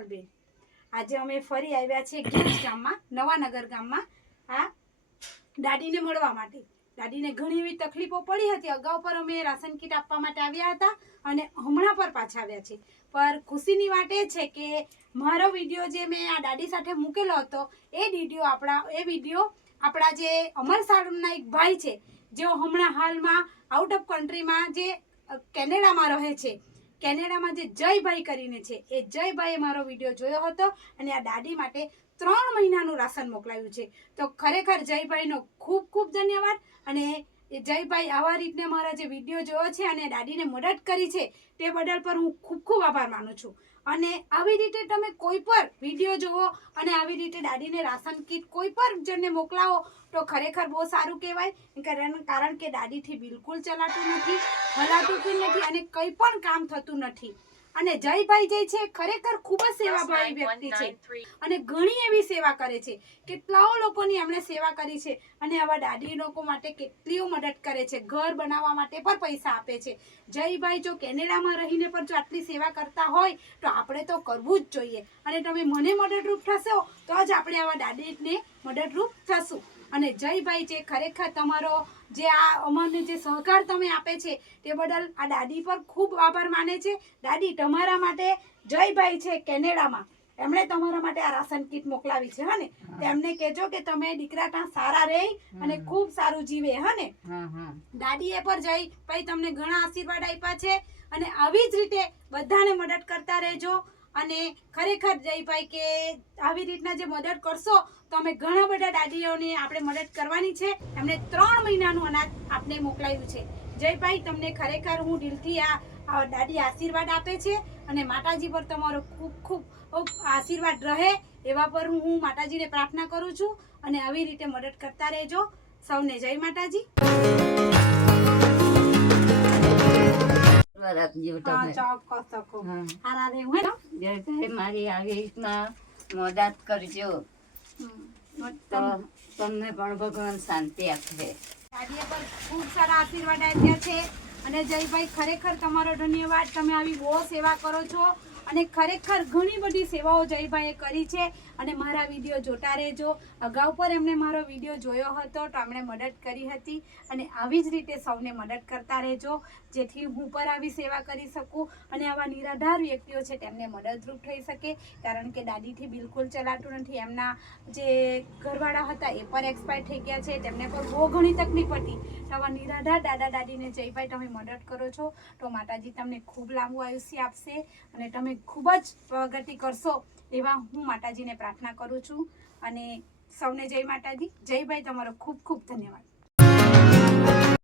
હેતલબેન। આજે અમે ફરી આવ્યા છીએ ગીચ ગામમાં, નવાનગર ગામમાં આ દાદીને મળવા માટે। દાદીને ઘણી એવી તકલીફો પડી હતી। અગાઉ પર અમે રાશન કીટ આપવા માટે આવ્યા હતા અને હમણાં પર પાછા આવ્યા છે। પર ખુશીની વાત એ છે કે મારો વિડીયો જે મેં આ દાદી સાથે મૂકેલો હતો એ વિડીયો આપણા જે અમરસાડના એક ભાઈ છે જેઓ હમણાં હાલમાં આઉટ ઓફ કન્ટ્રીમાં જે કેનેડામાં રહે છે, કેનેડામાં જે જયભાઈ કરીને છે એ જયભાઈએ મારો વિડીયો જોયો હતો અને આ દાદી માટે 3 મહિનાનું રાશન મોકલાવ્યું છે। તો ખરેખર જયભાઈનો ખૂબ ખૂબ ધન્યવાદ। અને એ જયભાઈ આવા રીતને મારા જે વિડીયો જોયો છે અને દાદીને મદદ કરી છે તે બદલ પર હું ખૂબ ખૂબ આભાર માનું છું। અને આવી રીતે તમે કોઈ પણ વિડીયો જોવો અને આવી રીતે દાદીને રાશન કીટ કોઈ પણ જણને મોકલાવો તો ખરેખર બહુ સારું કહેવાય। કારણ કે દાદીથી બિલકુલ ચલાતું નથી, હલાતું પણ નથી અને કંઈ પણ કામ થતું નથી। અને જયભાઈ જે છે ખરેખર ખૂબ જ સેવાભાવી વ્યક્તિ છે અને ઘણી એવી સેવા કરે છે। કેટલાઓ લોકોની એમણે સેવા કરી છે અને આવા દાદી લોકો માટે કેટલીઓ મદદ કરે છે, ઘર બનાવવા માટે પણ પૈસા આપે છે। જયભાઈ જો કેનેડામાં રહીને પણ જો આટલી સેવા કરતા હોય તો આપણે તો કરવું જ જોઈએ અને તમે મને મદદરૂપ થશો તો જ આપણે આવા દાદીને મદદરૂપ થશું। અને જયભાઈ જે ખરેખર તમારો જે આ અમને જે સહકાર તમે આપે છે તે બદલ આ દાદી પર ખૂબ આભાર માને છે। દાદી તમારા માટે જયભાઈ છે કેનેડામાં, એમણે તમારા માટે આ રાશન કીટ મોકલાવી છે હને, તો એમને કહેજો કે તમે દીકરા ત્યાં સારા રહે અને ખૂબ સારું જીવે હને। દાદીએ પર જયભાઈ તમને ઘણા આશીર્વાદ આપ્યા છે અને આવી જ રીતે બધાને મદદ કરતા રહેજો। અને ખરેખર જયભાઈ કે આવી રીતના જે મદદ કરશો તો અમે ઘણા બધા દાદીઓને આપણે મદદ કરવાની છે। એમને 3 મહિનાનું અનાજ આપણે મોકલાવ્યું છે। જયભાઈ તમને ખરેખર હું દિલથી આ દાદી આશીર્વાદ આપે છે અને માતાજી પર તમારો ખૂબ ખૂબ આશીર્વાદ રહે એવા પર હું માતાજીને પ્રાર્થના કરું છું અને આવી રીતે મદદ કરતા રહેજો। સૌને જય માતાજી। મારી આવી રીતના મદદ કરજો તો તમને પણ ભગવાન શાંતિ આપે। દાદીએ પર ખૂબ સારા આશીર્વાદ આપ્યા છે અને જયભાઈ ખરેખર તમારો ધન્યવાદ। તમે આવી બહુ સેવા કરો છો અને ખરેખર ઘણી બધી સેવાઓ જયભાઈએ કરી છે અને મારા વિડીયો જોતા રહેજો। અગાઉ પર એમણે મારો વિડીયો જોયો હતો તો એમણે મદદ કરી હતી અને આવી જ રીતે સૌને મદદ કરતા રહેજો જેથી હું પર આવી સેવા કરી શકું અને આવા નિરાધાર વ્યક્તિઓ છે તેમને મદદરૂપ થઈ શકે। કારણ કે દાદીથી બિલકુલ ચલાતું નથી, એમના જે ઘરવાળા હતા એ પણ એક્સપાયર થઈ ગયા છે, તેમને પણ બહુ ઘણી તકલીફ હતી। તો આવા નિરાધાર દાદા દાદીને જયભાઈ તમે મદદ કરો છો તો માતાજી તમને ખૂબ લાંબુ આયુષ્ય આપશે અને તમે ખૂબ જ પ્રગતિ કરશો એવા હું માતાજીને પ્રાર્થના કરું છું। અને સૌને જય માતાજી। જયભાઈ તમારો ખૂબ ખૂબ ધન્યવાદ।